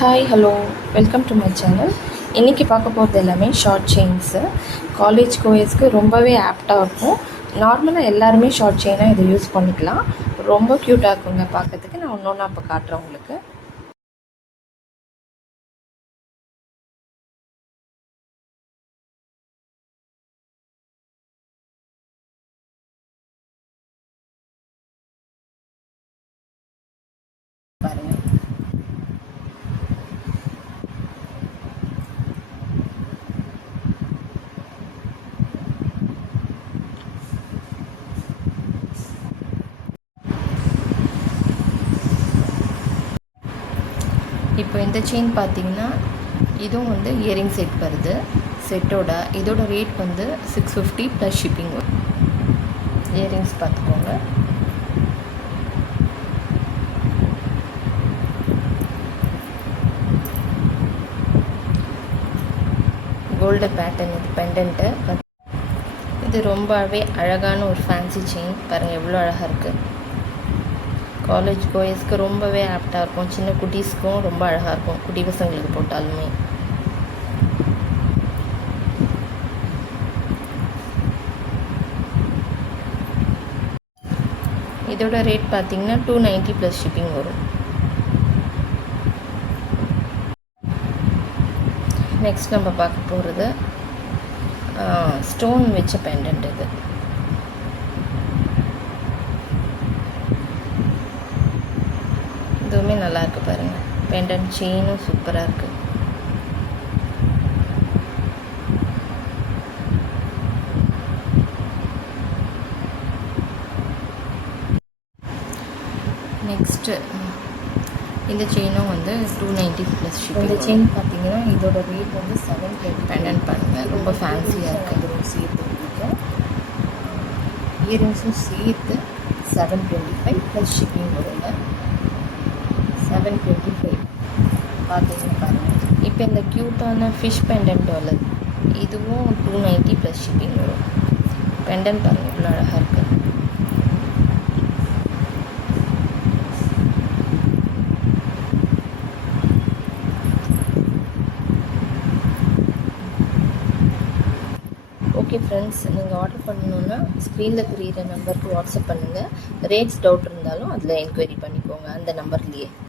Hi hello welcome to my channel. இன்றைக்கி பார்க்க போகிறது எல்லாமே ஷார்ட் செயின்ஸு. காலேஜ் கோயஸ்க்கு ரொம்பவே ஆப்டாக இருக்கும். நார்மலாக எல்லாருமே ஷார்ட் செயினாக இதை யூஸ் பண்ணிக்கலாம். ரொம்ப க்யூட்டாக இருக்குங்க பார்க்கறதுக்கு. நான் ஒன்று இப்போ காட்டுறேன் உங்களுக்கு. பாருங்கள், இப்போ இந்த செயின் பார்த்தீங்கன்னா இதுவும் வந்து இயரிங் செட் வருது. இதோட ரேட் வந்து 650 ப்ளஸ் ஷிப்பிங் வரும். இயரிங்ஸ் பார்த்துக்கோங்க. கோல்டு பேட்டர்ன் இது பெண்டன்ட்டு. இது ரொம்பவே அழகான ஒரு ஃபேன்சி செயின். பாருங்கள் எவ்வளோ அழகாக இருக்குது. காலேஜ் கோயஸ்க்கு ரொம்பவே ஆப்டாக இருக்கும். சின்ன குட்டீஸ்க்கும் ரொம்ப அழகாக இருக்கும், குட்டி பசங்களுக்கு போட்டாலுமே. இதோட ரேட் பார்த்தீங்கன்னா 290 ப்ளஸ் ஷிப்பிங் வரும். நெக்ஸ்ட் நம்ம பார்க்க போகிறது ஸ்டோன் வச்ச பெண்டன்ட். இது இதுவுமே நல்லா இருக்குது பாருங்கள். பெண்டன்ட் செயினும் சூப்பராக இருக்குது. நெக்ஸ்ட்டு இந்த செயினும் வந்து 290 ப்ளஸ் ஷிப்பிங். இந்த செயின் பார்த்தீங்கன்னா இதோட ரேட் வந்து 720. பெண்டன்ட் பண்ணுங்கள், ரொம்ப ஃபேன்சியாக இருக்குது. இதுவும் சேர்த்து உங்களுக்கு இயரிங்ஸும் சேர்த்து 725 ப்ளஸ் ஷிப்பிங் வருங்க. 725 பார்த்தீங்கன்னா பாருங்கள். இப்போ இந்த க்யூட்டான ஃபிஷ் பெண்டன்ட் உள்ளது, இதுவும் 290 ப்ளஸ் ஷிப்பிங் வரும். பெண்டன்ட் பாருங்கள் இவ்வளோ அழகாக இருக்குது. ஓகே ஃப்ரெண்ட்ஸ், நீங்கள் ஆர்டர் பண்ணணுன்னா ஸ்க்ரீனில் தெரியிற நம்பருக்கு வாட்ஸ்அப் பண்ணுங்கள். ரேட்ஸ் டவுட் இருந்தாலும் அதில் என்கொயரி பண்ணிக்கோங்க அந்த நம்பர்லேயே.